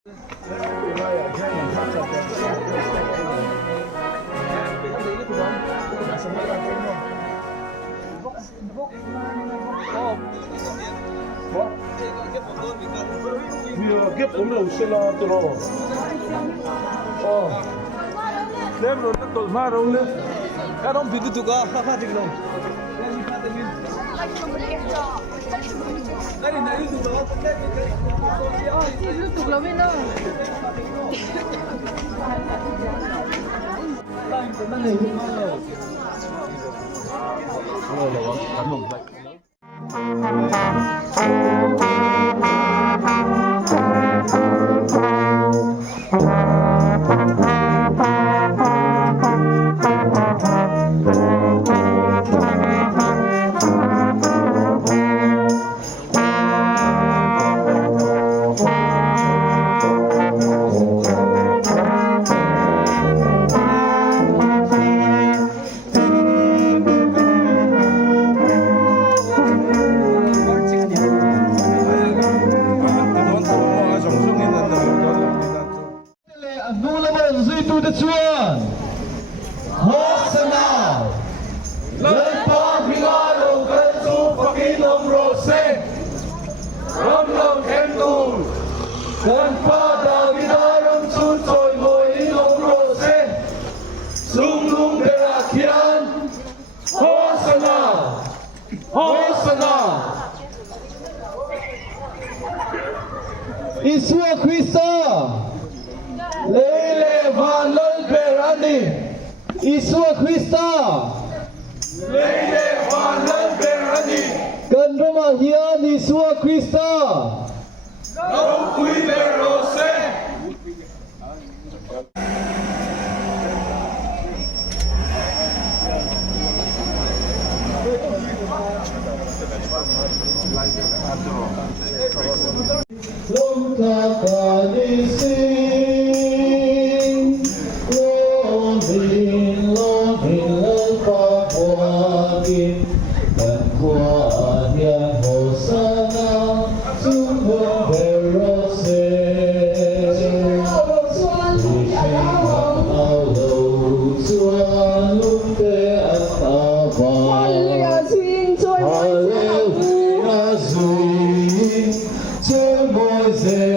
Kiếp cũng là xe lo tôi rồi. Đem rồi tôi mà đâu nữa. Cái đó bị cái tụi có phát phát rồi. Đây này tụi đó. Tụi nó bên đâu? Đang này cũng mau rồi. Rồi là bắn mồm vậy. Isua Krista Lele Van Berani Isua Krista Lele Van Berani Cần Roma Hian Isua Krista Đâu Quy Rose Long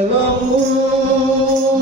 Hallelujah,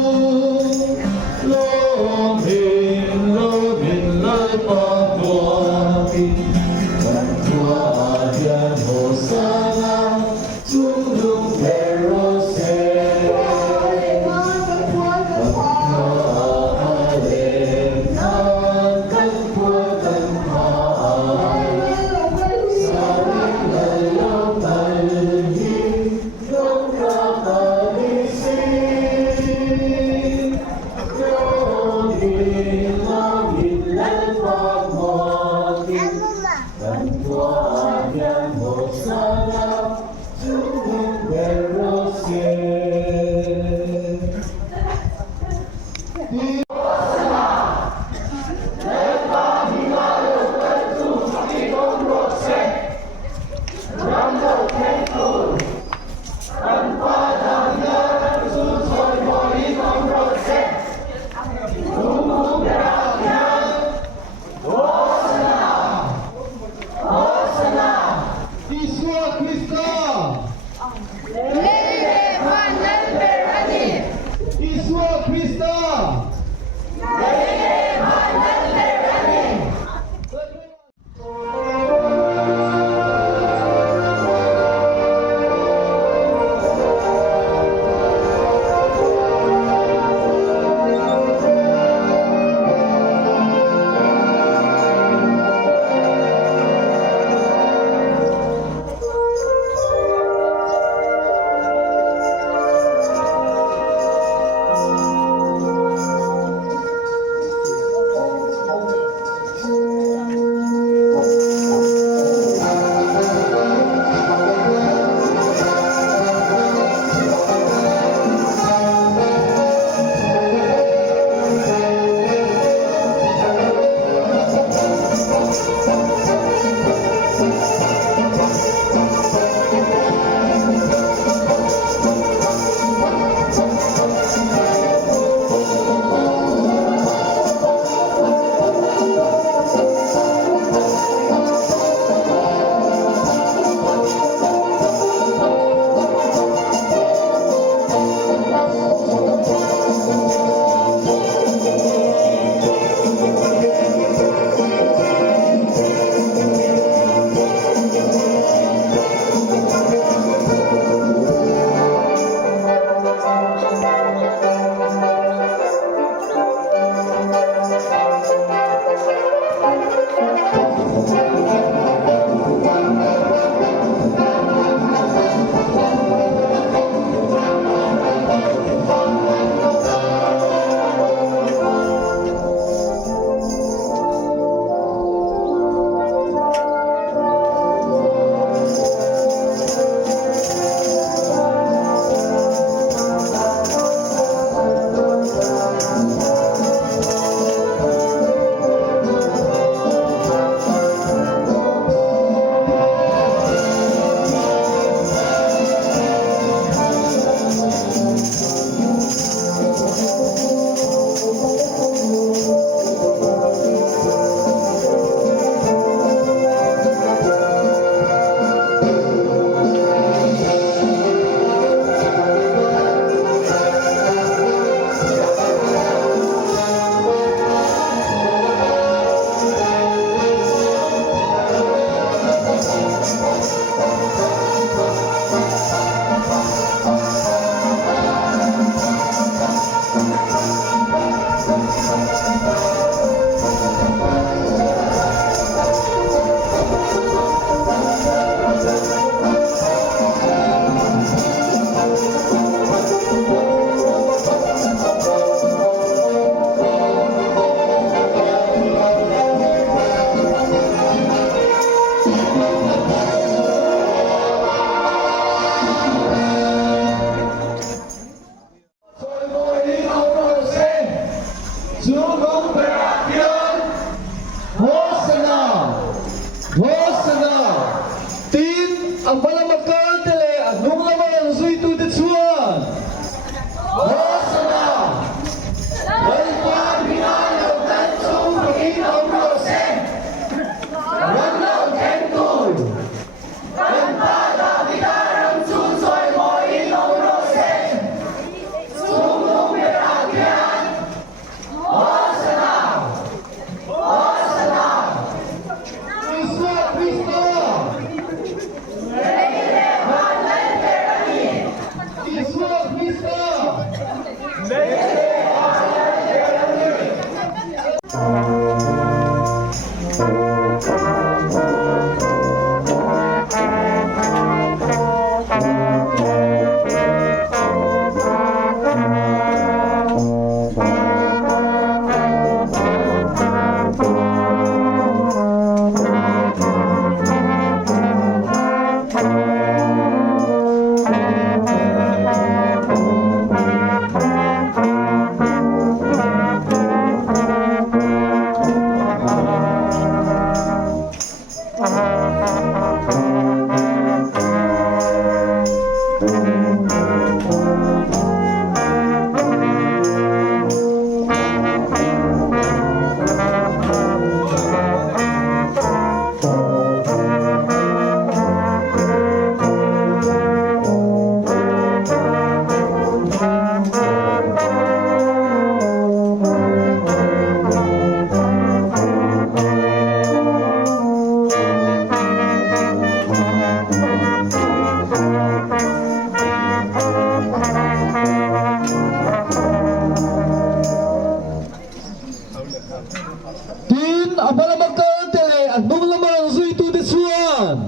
Tin apalamakal tele at bumulamarang zui to this one.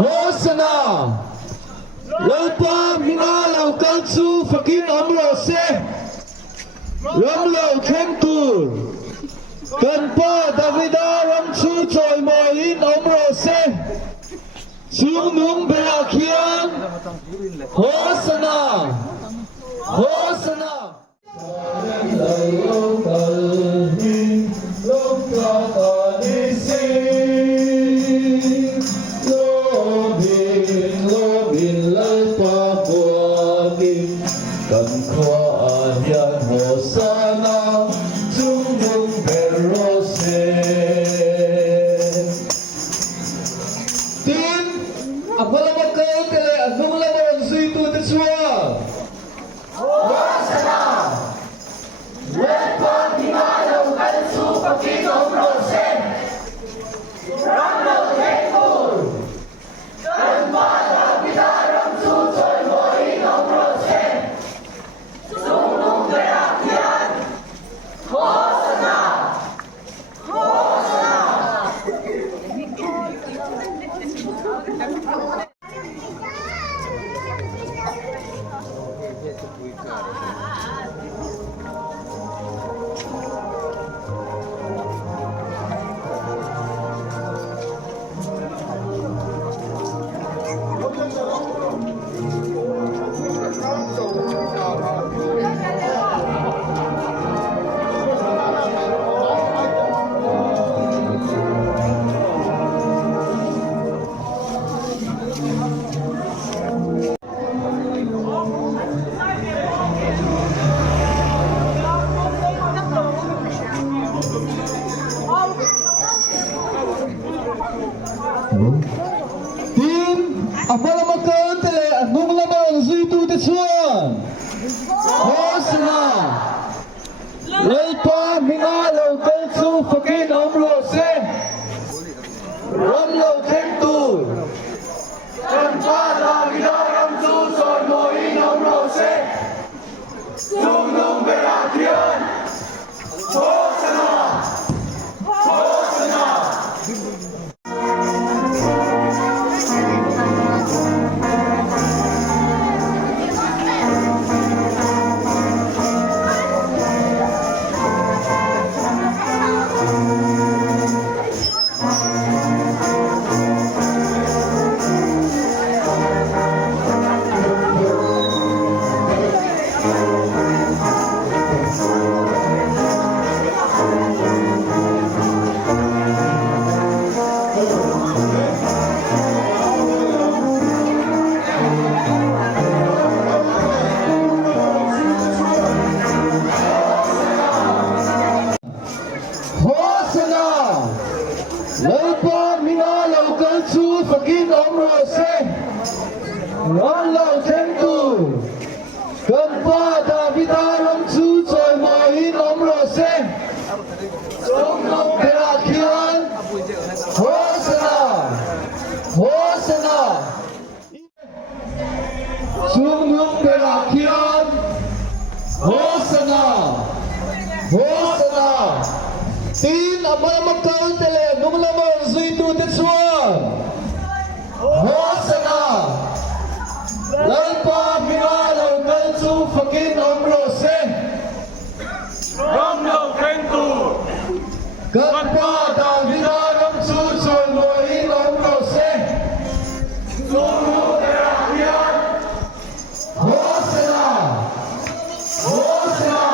Hosana. Lalpa minalaw kalsu fakin amro se. Ramlaw kentur. Kanpa Davida ramchu choy moin amro se. Sungnung belakian. Hosana. Hosana. Apalamakal tele at bumulamarang zui to this one. Hosana. Lalpa minalaw kalsu fakin amro se. Ramlaw kentur. Kanpa Davida ramchu choy moin amro se. Sungnung belakian. Hosana. Hosana. Lalpa minalaw kalsu fakin amro se. Ramlaw kentur. Kanpa Davida ramchu choy moin amro se. Sungnung belakian. Hosana. Hosana. Sungnung belakian. Hosana. Hosana. Tin apalamakal tele bumulamarang zui to this one. Hosana. Lalpa minalaw kalsu fakin amro se. Ramlaw kentur. Kanpa Davida ramchu choy moin amro se. Sungnung belakian. Hosana. Hosana.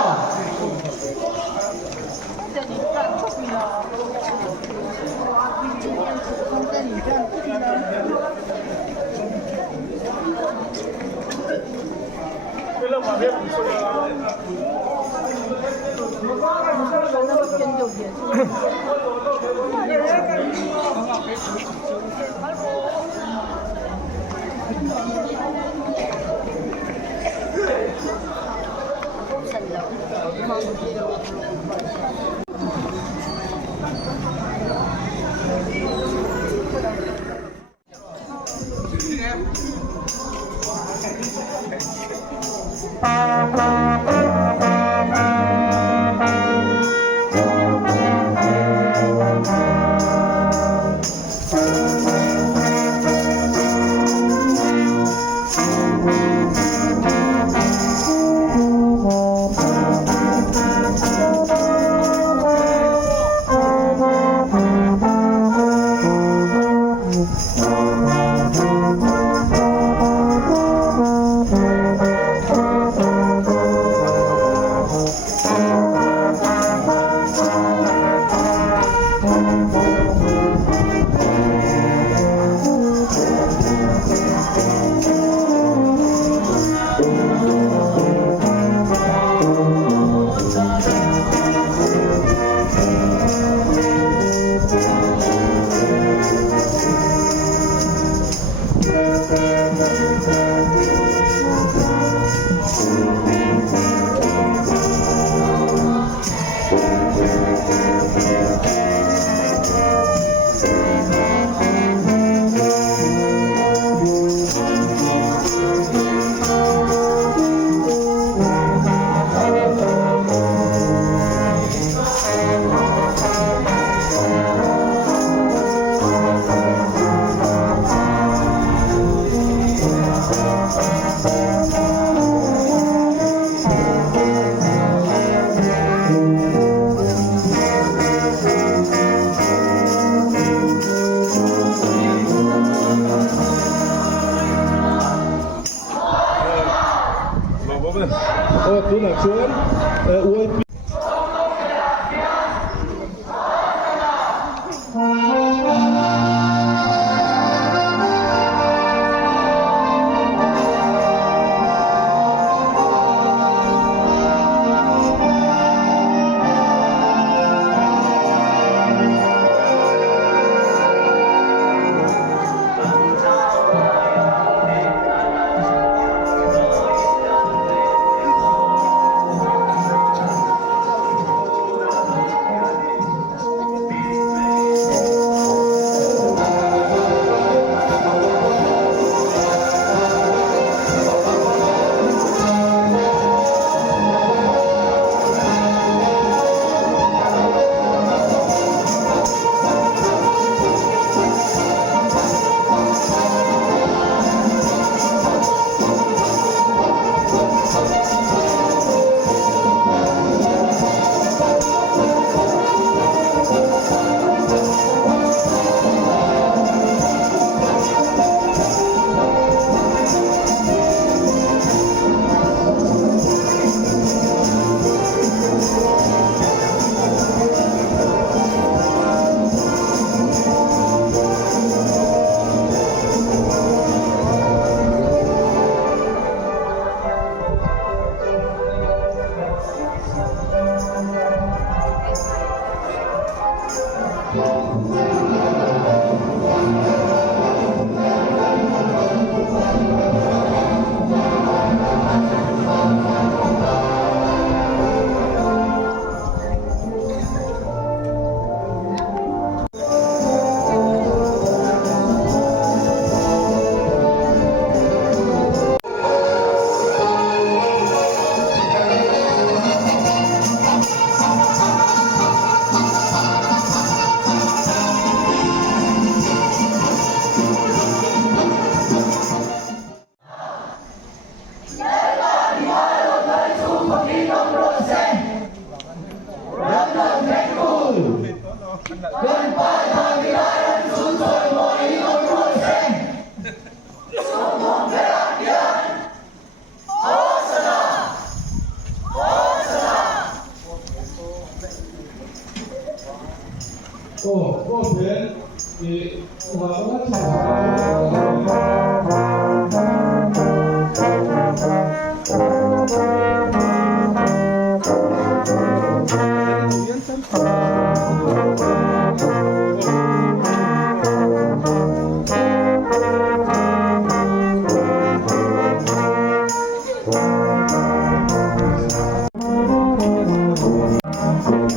Donation OIP. làm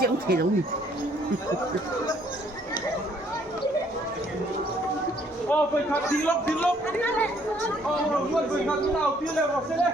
chuyện thể đúng phải khát tí lốc. Luôn phải khát tí nào tiên lên vào xe đây.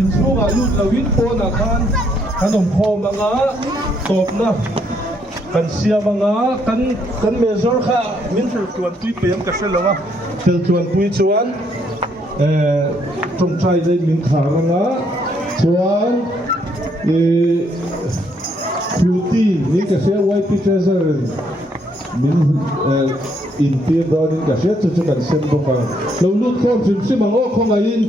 in chuga lut lawin pona khan kanom khom anga topna kan siam anga kan measure kha min thil tuan tui pem ka selawa thil tuan pui chuan trong trai dei min khar anga chuan beauty ni ka se white treasure min in tir don ka se chu kan sem boka lo lut khom sim ang o khong in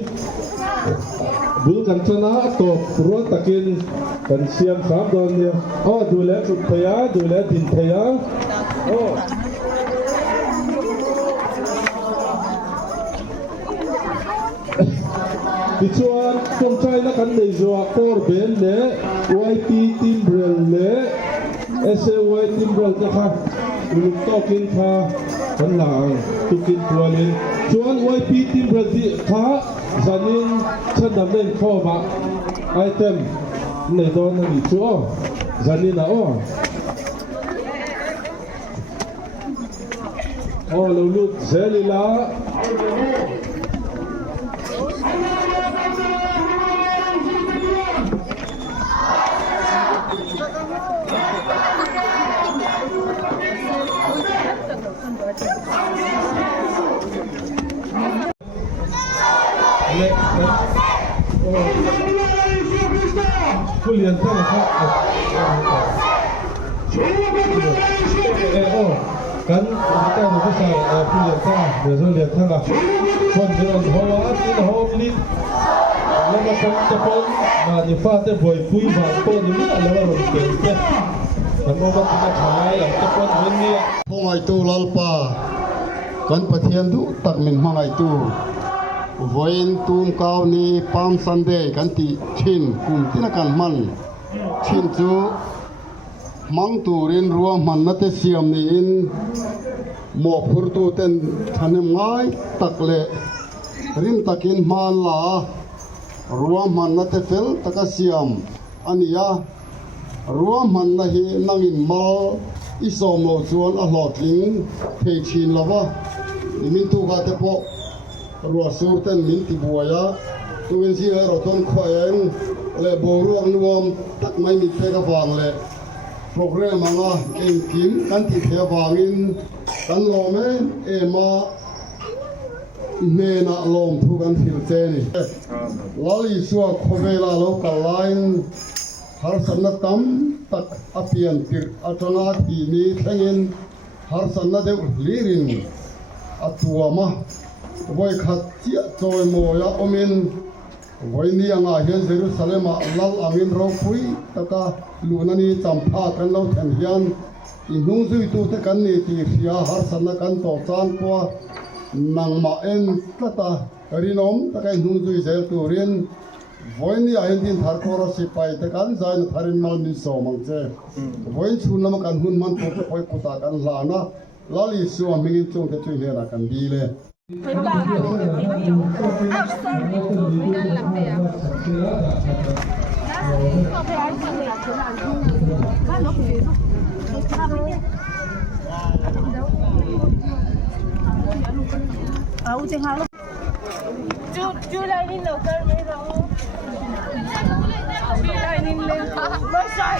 bul kan chana to ro takin kan siam kham don nia du le chu thaya du le din thaya chuan trong trai na kan nei zo kor ben le YP timbrel le SAY timbrel ta kha lum to kin kha kan lang tu kin tualin chuan YP timbrel di kha zanin chanam nen khoma item nei don na ni chu zanin na lo lut zelila Kulian kan kan kita bisa kulian kan besok lihat kan lah kon dengan hawa tin hawa ni lama pon ni fate boy pui ba pon ni ala ro ke kan obat kita chalai la pon ni hongai tu lalpa kan pathian du tak min hongai tu voin tum kau ni palm sunday kan ti chin kum tina kan man chin chu mang turin ruam man na te siam ni in mo phur tu ten thanem ngai tak le rim takin man la ruam man na te fel taka siam ania ruam man na hi nangin mal isom lo chuan a hlotling thei chin lawa min tu ka te po rùa sur tên min ti buaya tuin si ro ton khoen le boruak nuam tak mai mi pe ka wang le program anga eng kim kan ti the wangin kan lo me ema ne na lom thu kan thil che ni lali suwa khovela local line har sanna tam tak apian tir atona ti ni thengin har sanna de lirin atuama voi khat chia choi moya omin voi ni anga hian Jerusalem a lal amin ro pui taka lunani champha kan lo then hian i hnung zui tu te kan ni ti ria har sanna kan to chan kwa nangma en tlata rinom taka hnung zui zel turin voin ni ahin din thar kora si pai te kan zain tharin mal mi so mang che voin chun lama kan hun man to khoi kuta kan la na lali su mingin chung te chu he na kan di le chú lại đi nấu cơm với nó chú lại đi lên mới sai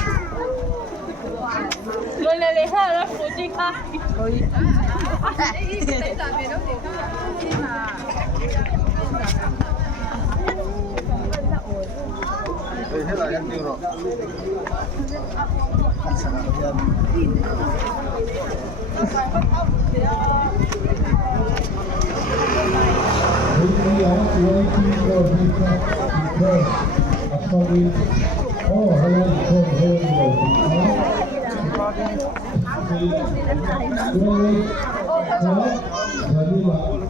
rồi này lấy hai nó phụ đi khác thế là em tiêu rồi Arriba,